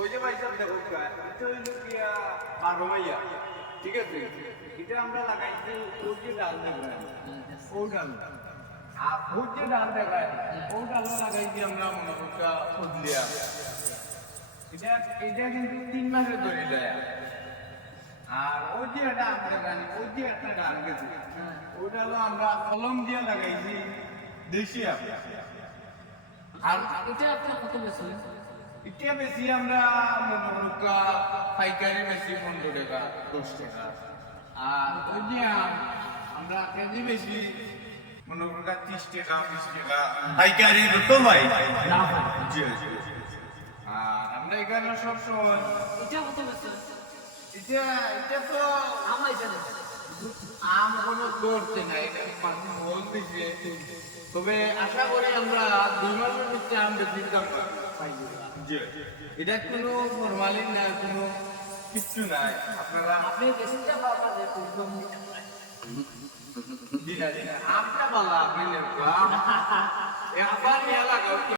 ওই যে ভাই সাহেব দেখো এটা হইল গিয়া 12 মাইয়া, ঠিক আছে? এটা আমরা লাগাইছি ওই যে ডাল দেখায়, ও ডাল। আর ওই যে ডাল দেখায়, ও ডাল লাগাইছি আমরা মনে করতা ফজলিয়া। এটা কিন্তু 3 মাসের ধরে যায়। আর ওই যে এটা আমরা জানি, ওই যে একটা ডাল গেছে, ওটা হলো আমরা কলম দিয়ে লাগাইছি দেশি আম। আর এটা আপনার কত বেশি? এটা বেশি আমরা মনে করুকা পাইকারি বেশি 15 টাকা 10 টাকা। আর ওই যে আম আমরা কেজি বেশি মনে করুকা 30 টাকা 20 টাকা পাইকারি তো ভাই না ভাই, জি জি। আর আমরা এখানে সব সময় এটা কত বেশি? এটা তো আমার এখানে আম কোনো ধরতে নাই, এটা বল দিছে। তবে আশা করি আমরা 2 মাসের ভিতরে আম বেশি দাম পাইব। জি, এটা কোনো ফরমালিন না, কোনো কিচ্ছু নাই। আপনারা আপনি বেশিটা পাবেন যে একদম দিনা দিনা আমটা ভালো আপনি নেবা একবার নিয়ে লাগাও।